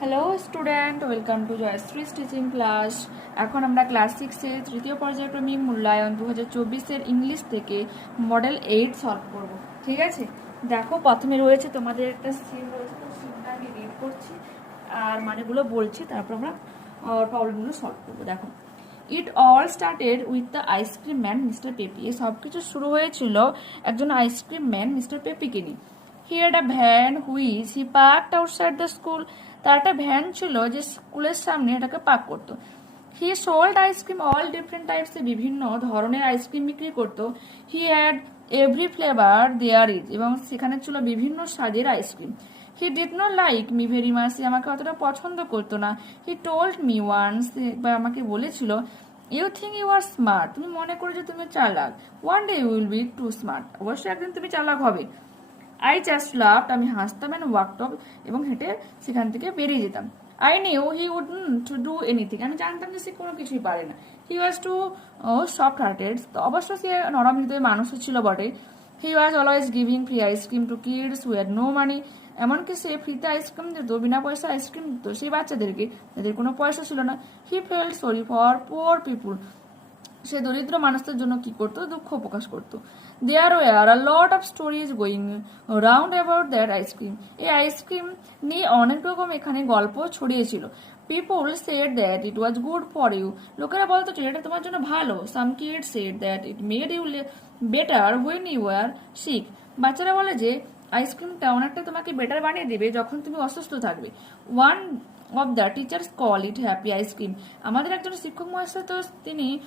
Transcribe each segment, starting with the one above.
Hello student welcome to Jayashree teaching class এখন আমরা class সিক্সের তৃতীয় পর্যায়ক্রমিক মূল্যায়ন দু হাজার চব্বিশের ইংলিশ থেকে মডেল এইট সলভ করব। ঠিক আছে? দেখো, প্রথমে রয়েছে তোমাদের একটা সিন রয়েছে, তো সিনটা আমি রিড করছি, আর মানেগুলো বলছি, তারপর আমরা প্রবলেমগুলো সলভ করব। দেখো it all started with the ice cream man mister Pepi সব কিছু শুরু হয়েছিল একজন আইসক্রিম ম্যান মিস্টার পেপিকে নিয়ে। He had a van which he parked outside the school তার একটা ভ্যান ছিল যে স্কুলের সামনে এটাকে পার্ক করতো। He sold ice cream all different টাইপসে বিভিন্ন ধরনের আইসক্রিম বিক্রি করতো। He had every flavour there is এবং সেখানে ছিল বিভিন্ন স্বাদের ice cream he did not like me very much আমাকে অতটা পছন্দ করতো না। হি টোল্ড মি ওয়ান্স একবার আমাকে বলেছিল you think you are smart তুমি মনে করো যে তুমি চালাক। One day you will be too smart অবশ্যই একদিন তুমি চালাক হবে। আই জাস্ট লাভড আমি হাসতাম অ্যান্ড ওয়াকটপ এবং হেঁটে সেখান থেকে বেরিয়ে যেতাম। I knew he would to do anything আমি জানতাম যে সে কোনো কিছুই পারে না। He was too soft hearted তো অবশ্য সে নরম হৃদয় মানুষও ছিল বটে। He was always giving free ice cream to kids had no money এমনকি সে ফ্রিতে আইসক্রিম দিত, বিনা পয়সা আইসক্রিম দিত। সেই বাচ্চাদেরকে, যাদের কোনো পয়সা ছিল না। He felt sorry for poor people সে দরিদ্র মানুষদের জন্য কি করতো? দুঃখ প্রকাশ করতো। There were a lot of stories going round about that ice cream এই আইসক্রিম নিয়ে অনেক রকম এখানে গল্প ছড়িয়েছিল। People said that it was good for you লোকেরা বলতো যে, এটা তোমার জন্য ভালো। Some kid said that it made you better when you are sick বাচ্চারা বলে যে আইসক্রিমটা অনেকটা তোমাকে বেটার বানিয়ে দেবে যখন তুমি অসুস্থ থাকবে। One of the teachers call it happy ice cream আমাদের একজন শিক্ষক মহাশয় তো তিনি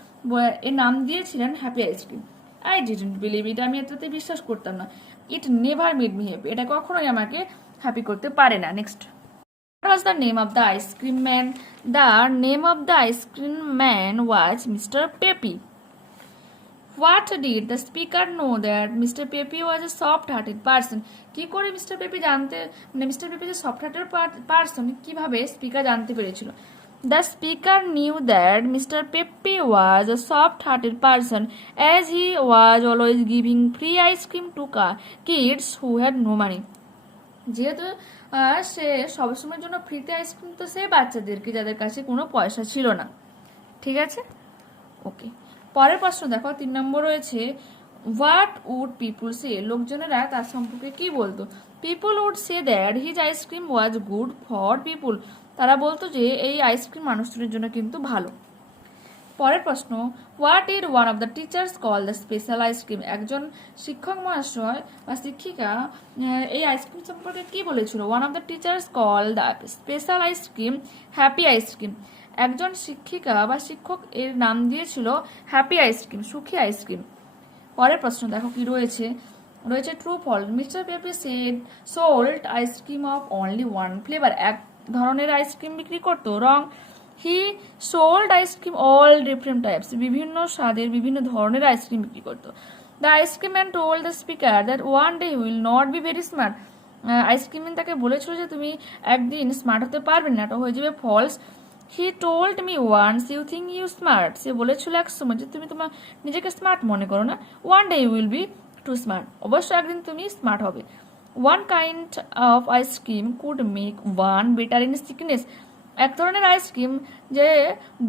এর নাম দিয়েছিলেন happy ice cream I didn't believe it আমি এটাতে বিশ্বাস করতাম না। It never made me happy এটা কখনোই আমাকে হ্যাপি করতে পারে না। Next was the name of the ice cream man? The name of the ice cream man was. What did the speaker know that Mr. Peppy was a soft-hearted person কি করে mister peppy জানতে মানে mister peppy যে soft hearted person কীভাবে speaker জানতে পেরেছিল? The speaker knew that mister Peppy was a soft hearted person as he was always giving free ice cream to কা kids who had no money যেহেতু সে সবসময়ের জন্য ফ্রিতে আইসক্রিম তো সে বাচ্চাদেরকে, যাদের কাছে কোনো পয়সা ছিল না। ঠিক আছে? ওকে পরের প্রশ্ন দেখো, তিন নম্বর রয়েছে হোয়াট উড পিপুল সে লোকজনেরা তার সম্পর্কে কি বলতো? People would say that his ice cream was good for people তারা বলতো যে, এই আইসক্রিম মানুষজনের জন্য কিন্তু ভালো। পরের প্রশ্ন what did one of the teachers call the special ice cream একজন শিক্ষক মহাশয় বা শিক্ষিকা এই আইসক্রিম সম্পর্কে কি বলেছিল? One of the teachers call the special ice cream happy ice cream একজন শিক্ষিকা বা শিক্ষক এর নাম দিয়েছিল হ্যাপি আইসক্রিম সুখী আইসক্রিম পরের প্রশ্ন, দেখো কি রয়েছে? রয়েছে true false mister Peppy said sold ice cream of only one flavour এক ধরনের আইসক্রিম বিক্রি করতো। Wrong he sold ice cream all different types বিভিন্ন স্বাদের বিভিন্ন ধরনের আইসক্রিম বিক্রি করতো। The ice cream man told the speaker that one day will not be very smart ice cream তাকে বলেছিল যে, তুমি একদিন স্মার্ট হতে পারবে না, এটা হয়ে যাবে false he told me once you think you smart সে বলেছিল এক সময় যে, তুমি তোমার নিজেকে স্মার্ট মনে করো না। One day you will be too smart অবশ্যই একদিন তুমি স্মার্ট হবে। One kind of ice cream could make one better in sickness এক ধরনের আইসক্রিম যে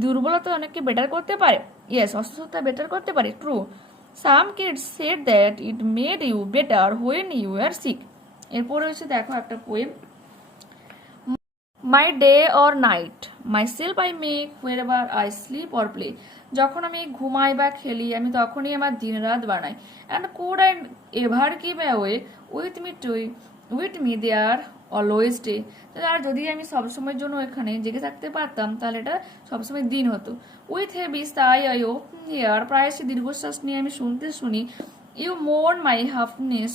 দুর্বলতা অনেককে বেটার করতে পারে। ইয়েস অসুস্থতা বেটার করতে পারে। True some kids said that it made you better when you are sick এরপরে হচ্ছে দেখো একটা poem my day or night myself I make wherever I sleep or play যখন আমি ঘুমাই বা খেলি, আমি তখনই আমার দিন রাত বানাই। And could I ever keep way with me to with me they are always day আর যদি আমি সবসময়ের জন্য এখানে জেগে থাকতে পারতাম, তাহলে এটা সবসময় দিন হতো। With heavy sigh I oh hear প্রায় সে দীর্ঘশ্বাস নিয়ে আমি শুনতে শুনি। ইউ মোর মাই হাফনেস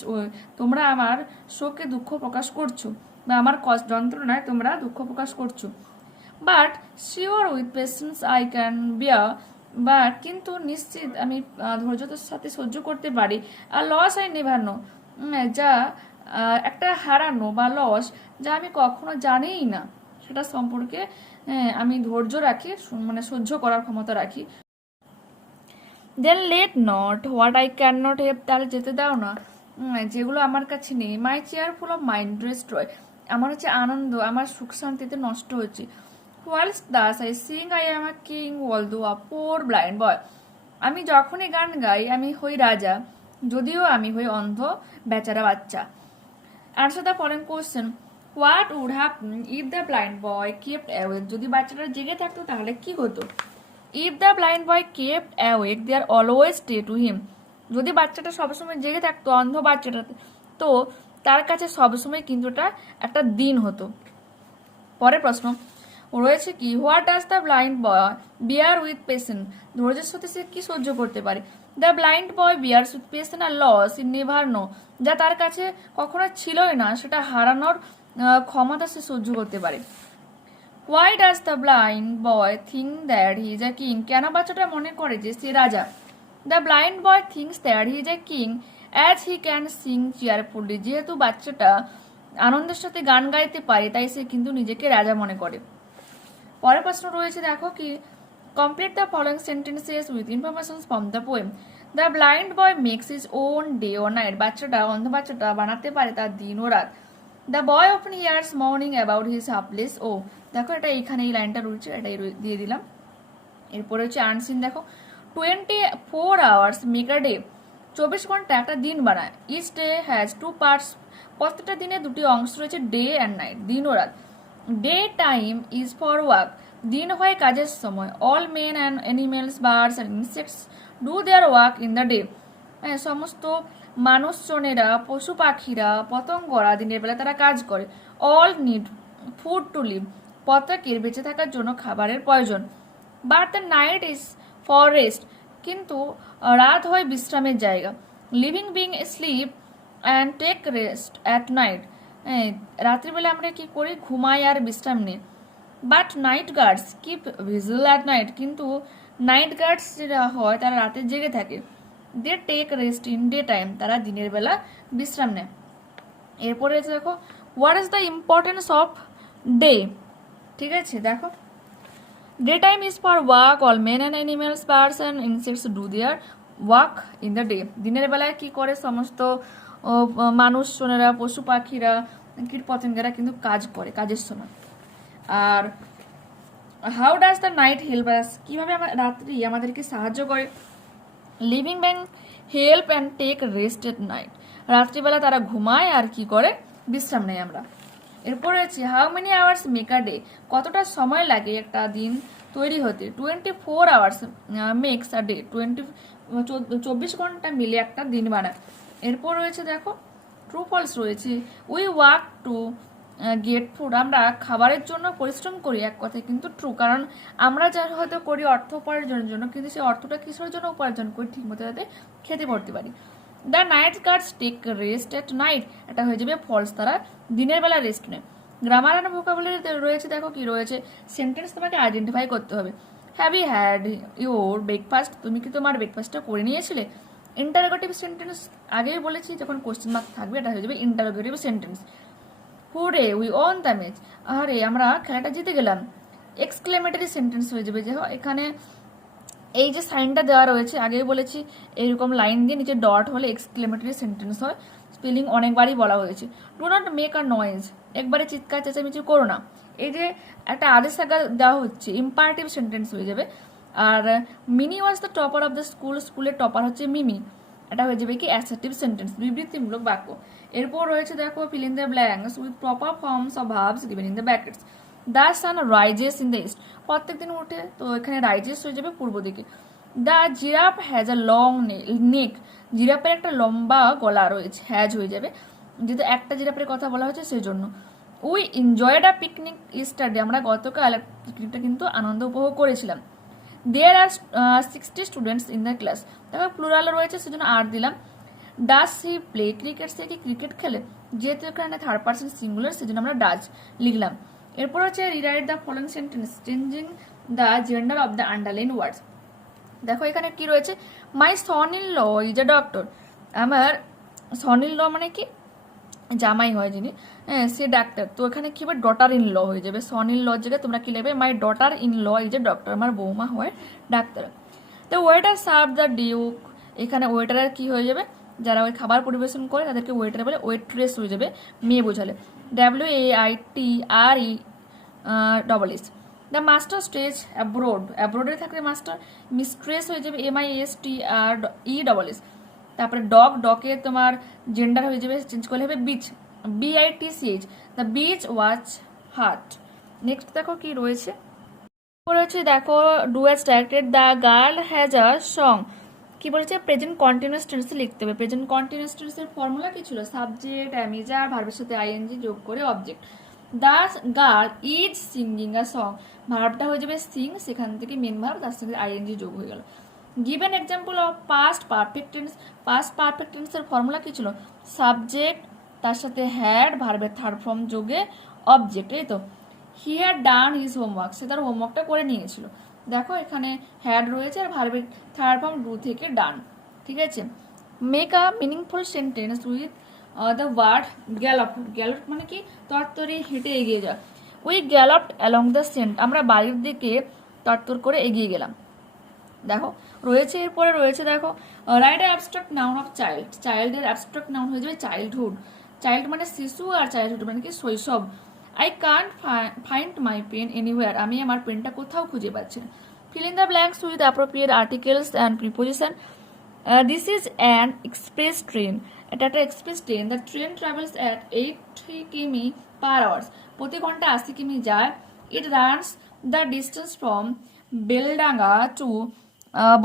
তোমরা আমার শোকে দুঃখ প্রকাশ করছ। বা আমার কষ্ট যন্ত্রণায় তোমরা দুঃখ প্রকাশ করছ। But sure with patience I can bear but কিন্তু নিশ্চিত আমি ধৈর্যতার সাথে সহ্য করতে পারি। আর লস আই নেভার নো যা একটা হারানো বা লস যা আমি কখনো জানিই না। সেটা সম্পর্কে আমি ধৈর্য রাখি মানে সহ্য করার ক্ষমতা রাখি। Then let not what I can not help তাহলে যেতে দাও না। যেগুলো আমার কাছে নেই my cheerful of mind destroy আমার হচ্ছে আনন্দ, আমার সুখ শান্তিতে নষ্ট হচ্ছে। Whilst thus I sing I am a king although a poor blind বয় আমি যখনই গান গাই, আমি হই রাজা, যদিও আমি হই অন্ধ বেচারা বাচ্চা। Answer the following question what would happen if the blind boy kept awake যদি বাচ্চাটা জেগে থাকতো, তাহলে কি হতো? If the blind boy kept awake they are always stay to him যদি বাচ্চাটা সবসময় জেগে থাকতো, অন্ধ বাচ্চাটা, তো তার কাছে সবসময় কিন্তু এটা একটা দিন হতো। পরের প্রশ্ন, রয়েছে কি, what does the blind boy bear with patient? ধৈর্যের সাথে সে কি সহ্য করতে পারে? The blind boy bear with patient R loss in never know, যা তার কাছে কখনো ছিলই না, সেটা হারানোর ক্ষমতা সে সহ্য করতে পারে। Why does the blind boy think that he a king? কেন বাচ্চাটা মনে করে যে সে রাজা? The blind boy thinks that he a king as he can sing cheerfully যেহেতু বাচ্চাটা আনন্দের সাথে গান গাইতে পারে, তাই সে কিন্তু নিজেকে রাজা মনে করে। পরের প্রশ্ন রয়েছে, দেখো কি? Complete the following sentences with information from the poem the blind boy makes his own day O night বাচ্চাটা, অন্ধ বাচ্চাটা বানাতে পারে তার দিন ও রাত। The boy often hears mourning about his hapless ও দেখো, এটা এইখানে এই লাইনটা রয়েছে, এটাই দিয়ে দিলাম। এরপরে হচ্ছে আনসিন দেখো। Twenty four hours make a day চব্বিশ ঘণ্টা একটা দিন বানায়। Each day has two parts প্রত্যেকটা দিনে দুটি অংশ রয়েছে ডে অ্যান্ড নাইট দিন ও রাত। Day time is for work দিন হয় কাজের সময়। All men and animals birds and insects do their work in the day হ্যাঁ সমস্ত মানুষজনেরা পশু পাখিরা পতঙ্গরা দিনের বেলা তারা কাজ করে। All need food to live প্রত্যেকের বেঁচে থাকার জন্য খাবারের প্রয়োজন। But the night is for rest কিন্তু রাত হয় বিশ্রামের জায়গা। Living being sleep and take rest at night রাত্রিবেলা আমরা কি করি? ঘুমাই আর বিশ্রাম নিই। But night guards keep vigil at night কিন্তু নাইট গার্ডস যেটা হয়, তারা রাতে জেগে থাকে। They take rest in day time তারা দিনের বেলা বিশ্রাম নেয়। এরপরে দেখো what is the importance of day ঠিক আছে, দেখো। Day time is for work all men and animals birds and insects do their work in the day দিনের বেলায় কি করে সমস্ত মানুষজনেরা পশু পাখিরা কীট পতঙ্গেরা কিন্তু কাজ করে, কাজের সময়। আর how does the night help us কীভাবে আমার রাত্রি আমাদেরকে সাহায্য করে? Living being help and take rest at night রাত্রিবেলা তারা ঘুমায় আর কি করে? বিশ্রাম নেয় আমরা। এরপরে আছে how many hours make a day কতটা সময় লাগে একটা দিন তৈরি হতে? Twenty four hours makes a day twenty চব্বিশ ঘণ্টা মিলে একটা দিন বানায়। এরপর রয়েছে দেখো ট্রু ফলস রয়েছে। We work to get food আমরা খাবারের জন্য পরিশ্রম করি এক কথায় কিন্তু ট্রু কারণ আমরা যা হয়তো করি অর্থ উপার্জনের জন্য, কিন্তু সেই অর্থটা কিসের জন্য উপার্জন করি? ঠিক মতো যাতে খেতে পড়তে পারি। The night guards take rest at night এটা হয়ে যাবে ফলস তারা দিনের বেলা রেস্ট নেয়। গ্রামার অ্যান্ড ভোকাবুলারি রয়েছে, দেখো কি রয়েছে। সেন্টেন্স তোমাকে আইডেন্টিফাই করতে হবে। Have you had your breakfast তুমি কি তোমার ব্রেকফাস্টটা করে নিয়েছিলে? ইন্টারোগেটিভ সেন্টেন্স আগেই বলেছি, যখন কোশ্চেন মার্ক থাকবে, এটা হয়ে যাবে interrogative sentence hurray we won the match আরে আমরা খেলাটা জিতে গেলাম। এক্সক্লেমেটারি সেন্টেন্স হয়ে যাবে। যে এখানে এই যে সাইনটা দেওয়া রয়েছে, আগেই বলেছি, এরকম লাইন দিয়ে নিচে ডট হলে এক্সক্লেমেটারি সেন্টেন্স হয়। স্পেলিং অনেকবারই বলা হয়েছে। Do not make a noise একবারে চিৎকার, চেঁচামেচি করো না। এই যে একটা আদেশ আজ্ঞা দেওয়া হচ্ছে ইম্পারেটিভ সেন্টেন্স হয়ে যাবে। আর Mini was the topper of the school স্কুলের টপার হচ্ছে মিমি এটা হয়ে যাবে কি? অ্যাসার্টিভ সেন্টেন্স বিবৃতিমূলক বাক্য। এরপর রয়েছে দেখো fill in the blanks with proper forms of verbs given in the brackets the sun rises in the east. প্রত্যেক দিন উঠে তো এখানে রাইজেস হয়ে যাবে পূর্ব দিকে। The giraffe has a long neck. জিরাফের একটা লম্বা গলা রয়েছে, হ্যাজ হয়ে যাবে। যেহেতু একটা জিরাফের কথা বলা হয়েছে সেই জন্য we enjoyed a picnic yesterday. আমরা গতকাল পিকনিকটা কিন্তু আনন্দ উপভোগ করেছিলাম। There are sixty students in the class দেখো প্লুরাল রয়েছে, সেজন্য আর দিলাম। ডাস হি প্লে ক্রিকেট সে কি ক্রিকেট খেলে? যেহেতু এখানে থার্ড পার্সন সিঙ্গুলার সেজন্য আমরা ডাচ লিখলাম। এরপর হচ্ছে rewrite the following sentence changing the gender of the underline words দেখো এখানে কি রয়েছে? My son in law is a doctor আমার সন ইন ল মানে কি? জামাই হয় যিনি। হ্যাঁ সে ডাক্তার। তো এখানে কি হবে ডটার ইন ল হয়ে যাবে। সন ইন লর জায়গায় তোমরা কি নেবে my daughter in law is a doctor আমার বৌমা হয় ডাক্তার। তো ওয়েটার সার্ভ দ্য ডিউক এখানে ওয়েটারের কি হয়ে যাবে? যারা ওই খাবার পরিবেশন করে তাদেরকে ওয়েটার বলে ওয়েট্রেস হয়ে যাবে। মেয়ে বোঝালে। W A I T R E double S the master stays abroad অ্যাব্রোডে থাকলে মাস্টার মিস্ট্রেস হয়ে যাবে M I S T R E double S তারপরে ডগ ডকে তোমার জেন্ডার হয়ে যাবে চেঞ্জ করলে হবে bitch B I T C H the bitch watch hurt next দেখো কি রয়েছে। রয়েছে দেখো do as directed the girl has a song কি বলেছে? প্রেজেন্ট কন্টিনিউয়াস টেন্সে লিখতে হবে। প্রেজেন্ট কন্টিনিউয়াস টেন্সের ফর্মুলা কি ছিল? সাবজেক্ট অ্যামিজার ভার্বের সাথে আইএনজি যোগ করে object the girl is singing a song ভার্বটা হয়ে যাবে সিং সেখান থেকে মেন ভার্ব তার সঙ্গে আইএনজি যোগ হয়ে গেল। Given example of past perfect tense past perfect টেন্সের ফর্মুলা কি ছিল? সাবজেক্ট তার সাথে হ্যাড ভার্বের থার্ড ফর্ম যোগে অবজেক্ট এই তো। He had done his homework সে তার হোমওয়ার্কটা করে নিয়েছিল। দেখো এখানে হ্যাড রয়েছে আর ভার্বের থার্ড ফর্ম ডু থেকে ডান ঠিক আছে? Make a meaningful sentence with the word gallop gallop মানে কি? তরতরি হেঁটে এগিয়ে যাওয়া। We galloped along the Saint আমরা বাড়ির দিকে তরতর করে এগিয়ে গেলাম। দেখো, রয়েছে, এরপরে রয়েছে দেখো write abstract noun of child চাইল্ডের abstract noun হয়ে যাবে চাইল্ডহুড চাইল্ড মানে শিশু আর চাইল্ডহুড মানে কি শৈশব। I can't find my pen anywhere আমি আমার পেনটা কোথাও খুঁজে পাচ্ছি না। Fill in the blanks with appropriate articles and preposition this is an express train এটা একটা express train the train travels at eight কিমি পার আওয়ার্স প্রতি ঘণ্টা আশি কিমি যায়। It runs the distance from Beldanga to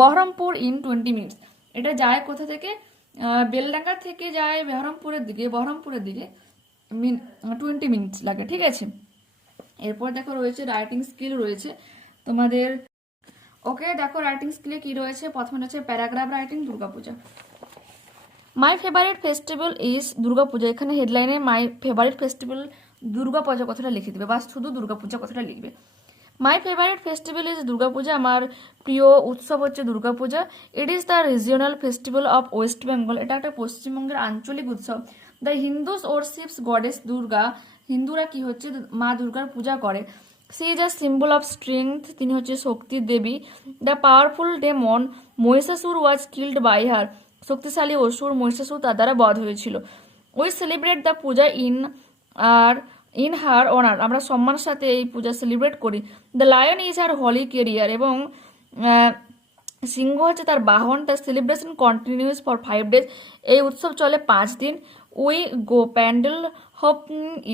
Baharampur in twenty minutes এটা যায় কোথা থেকে? বেলডাঙ্গা থেকে যায় বহরমপুরের দিকে বহরমপুরের দিকে। মিন টোয়েন্টি মিনিটস লাগে, ঠিক আছে? এরপর দেখো রয়েছে রাইটিং স্কিল রয়েছে। তোমাদের, ওকে, দেখো রাইটিং স্কিলে কি রয়েছে? প্রথমে রয়েছে paragraph writing Durga Puja. My favourite festival is Durga Puja. এখানে হেডলাইনে মাই ফেভারিট ফেস্টিভ্যাল দুর্গাপূজা কথাটা লিখে দিবে বা শুধু দুর্গাপূজা কথাটা লিখবে। My favourite festival is Durga Puja. আমার প্রিয় উৎসব হচ্ছে Durga Puja. It is the regional festival of West Bengal এটা একটা পশ্চিমবঙ্গের আঞ্চলিক উৎসব। The Hindus or worships goddess Durga হিন্দুরা কি হচ্ছে? মা দুর্গার পূজা করে। She is a symbol of strength তিনি হচ্ছে শক্তির দেবী। The powerful demon Mahishasur was killed by her শক্তিশালী অসুর মহিষাসুর তার দ্বারা বধ হয়েছিল। We celebrate the puja in our in her honour আমরা সম্মানের সাথে এই পূজা সেলিব্রেট করি। The lion is her holy carrier এবং সিংহ হচ্ছে তার বাহন। The celebration continues for five days এই উৎসব চলে পাঁচ দিন। We go pandal hop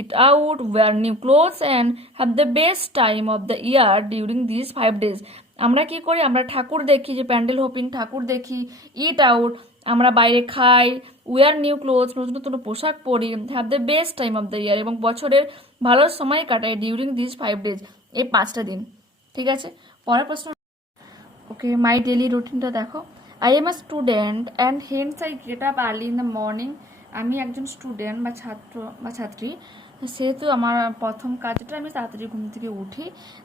it out wear new clothes and have the best time of the year during this five days আমরা কি করি? আমরা ঠাকুর দেখি, যে প্যান্ডেল হোপিং ঠাকুর দেখি ইট আউট আমরা বাইরে খাই উয়ার নিউ ক্লোথস নতুন নতুন পোশাক পরি have the best time of the year এবং বছরের ভালো সময় কাটাই ডিউরিং দিস ফাইভ ডেজ এই পাঁচটা দিন। ঠিক আছে? পরের প্রশ্ন। ওকে মাই ডেলি রুটিনটা দেখো। I am a student and hence I get up early in the morning আমি একজন স্টুডেন্ট বা ছাত্র বা ছাত্রী সেহেতু আমার প্রথম কাজটা আমি তাড়াতাড়ি ঘুম থেকে উঠি।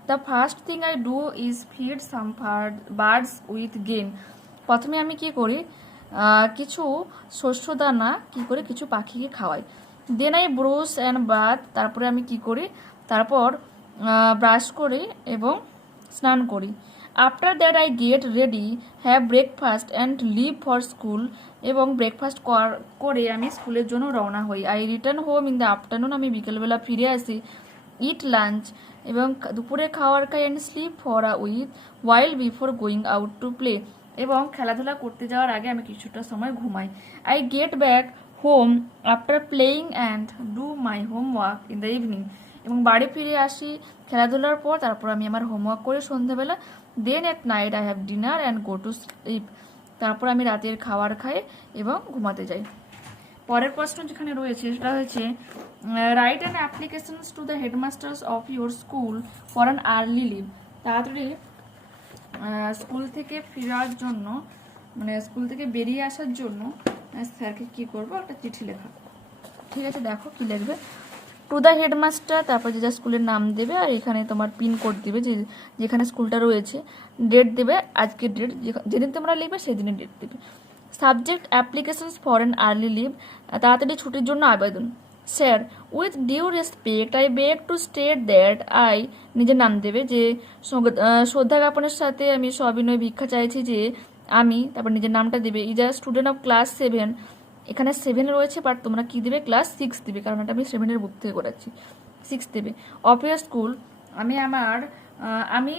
The first thing I do is feed some birds with game প্রথমে আমি কি করি? কিছু শস্য দানা কি করে কিছু পাখিকে খাওয়াই। Then I brush and bath তারপরে আমি কি করি? তারপর ব্রাশ করি এবং স্নান করি। After that I get ready have breakfast and leave for school এবং ব্রেকফাস্ট করে আমি স্কুলের জন্য রওনা হই। I return home in the afternoon আমি বিকেলবেলা ফিরে আসি। ইট লাঞ্চ এবং দুপুরে খাওয়ার খাই and sleep for a with while before going out to play এবং খেলাধুলা করতে যাওয়ার আগে আমি কিছুটা সময় ঘুমাই। I get back home after playing and do my homework in the evening এবং বাড়ি ফিরে আসি, খেলাধুলার পর, তারপর আমি আমার হোমওয়ার্ক করে সন্ধ্যাবেলা। Then at night I have dinner and go to sleep তারপর আমি রাতের খাবার খাই এবং ঘুমাতে যাই। পরের প্রশ্ন যেখানে রয়েছে, সেটা হচ্ছে write and applications to the headmasters of your school for an early leave তাড়াতাড়ি স্কুল থেকে ফেরার জন্য মানে স্কুল থেকে বেরিয়ে আসার জন্য স্যারকে কি করব? একটা চিঠি লেখা। ঠিক আছে, দেখো কি লিখবে। টু দ্য হেডমাস্টার, তারপর যে যা স্কুলের নাম দেবে আর এখানে তোমার পিন কোড দিবে, যে যেখানে স্কুলটা রয়েছে ডেট দেবে আজকের ডেট যেদিন তোমরা লিখবে সেদিনের ডেট দেবে। Subject applications for an early leave তাড়াতাড়ি ছুটির জন্য আবেদন। Sir with due respect I beg to state that I নিজের নাম দেবে, যে শ্রদ্ধা জ্ঞাপনের সাথে আমি সবিনয় ভিক্ষা চাইছি যে আমি, তারপর নিজের নামটা দেবে। Is a student of class seven এখানে সেভেন রয়েছে বাট তোমরা কি দেবে? ক্লাস সিক্স দেবে, কারণ এটা আমি সেভেনের বুক থেকে করাচ্ছি সিক্স দেবে। অফিয়ার স্কুল আমি আমার আমি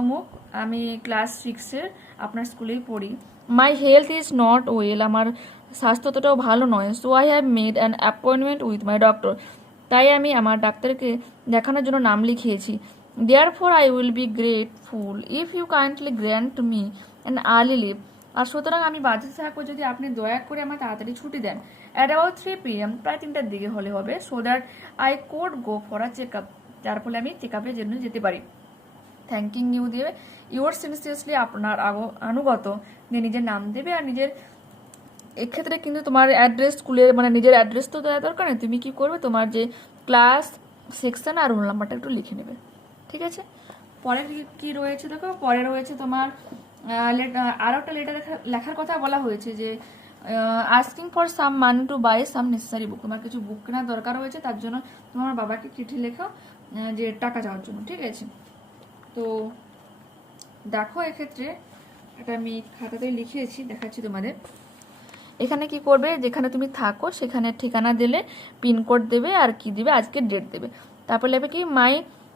অমুক, আমি ক্লাস সিক্সের আপনার স্কুলেই পড়ি। My health is not well আমার স্বাস্থ্য ততটাও ভালো নয় so I have made an appointment with my doctor তাই আমি আমার ডাক্তারকে দেখানোর জন্য নাম লিখিয়েছি। Therefore I will be grateful if you kindly grant me an early leave আর সুতরাং আমি বাজে থাকব যদি আপনি দয়া করে আমার তাড়াতাড়ি ছুটি দেন। At about three P M প্রায় তিনটার দিকে হলে হবে so that I could go for a check up যার ফলে আমি চেক আপের জন্য যেতে পারি। থ্যাঙ্কিং ইউ দেবে ইউর সিনসিয়াসলি আপনার আনুগত দিয়ে নিজের নাম দেবে আর নিজের এক্ষেত্রে কিন্তু তোমার অ্যাড্রেস স্কুলের মানে নিজের অ্যাড্রেস তো দেওয়া দরকার নেই। তুমি কি করবে? তোমার যে ক্লাস সেকশন আর রোল নাম্বারটা একটু লিখে নেবে। ঠিক আছে? পরের কি রয়েছে দেখো? পরে রয়েছে তোমার আরও একটা লেটার লেখার কথা বলা হয়েছে যে asking for some money to buy some necessary book তোমার কিছু বুক কেনার দরকার হয়েছে তার জন্য তোমার বাবাকে চিঠি লেখো যে টাকা যাওয়ার জন্য, ঠিক আছে? তো দেখো এক্ষেত্রে এটা আমি খাতাতে লিখিয়েছি দেখাচ্ছি তোমাদের। এখানে কি করবে? যেখানে তুমি থাকো, সেখানে ঠিকানা দিলে, পিনকোড দেবে আর কি দিবে আজকে ডেট দেবে। তারপর লেবে কি মাই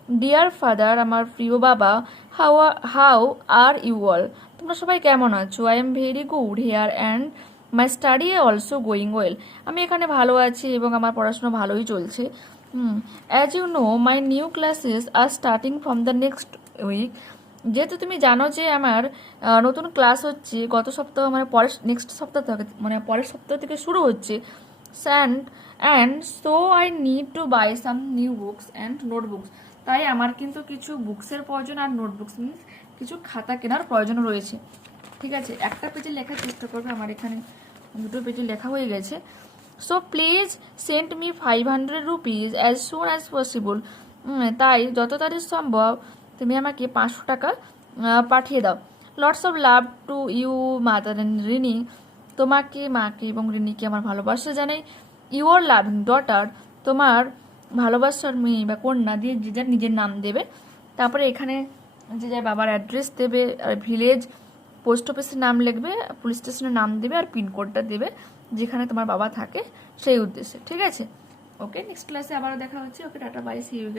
ডিয়ার ফাদার আমার প্রিয় বাবা how how are you all তোমরা সবাই কেমন আছো? I am very good here and my study also going well আমি এখানে ভালো আছি এবং আমার পড়াশোনা ভালোই চলছে। As you know my new classes are starting from the next week যেহেতু তুমি জানো যে আমার নতুন ক্লাস হচ্ছে, গত সপ্তাহ মানে পরের নেক্সট সপ্তাহ থেকে মানে পরের সপ্তাহ থেকে শুরু হচ্ছে। Sand and so I need to buy some new books and notebooks তাই আমার কিন্তু কিছু বুকসের প্রয়োজন আর নোটবুকস মিনস কিছু খাতা কেনার প্রয়োজন রয়েছে। ঠিক আছে? একটা পেজে লেখার চেষ্টা করবে, আমার এখানে দুটো পেজে লেখা হয়ে গেছে। So please send me five hundred rupees as soon as possible তাই যত তাড়াতাড়ি সম্ভব তুমি আমাকে পাঁচশো টাকা পাঠিয়ে দাও। Lots of love to you and Rini তোমাকে, মাকে এবং রিনিকে আমার ভালোবাসা জানাই। ইউর লাভিং ডটার তোমার ভালোবাসার মেয়ে বা কন্যা দিয়ে যে যার নিজের নাম দেবে। তারপরে এখানে যে যার বাবার অ্যাড্রেস দেবে, আর ভিলেজ পোস্ট অফিসের নাম লিখবে পুলিশ স্টেশনের নাম দেবে, আর পিনকোডটা দেবে, যেখানে তোমার বাবা থাকে সেই উদ্দেশ্যে, ঠিক আছে? ওকে নেক্সট ক্লাসে আবারও দেখা হচ্ছে। Okay tata bye see you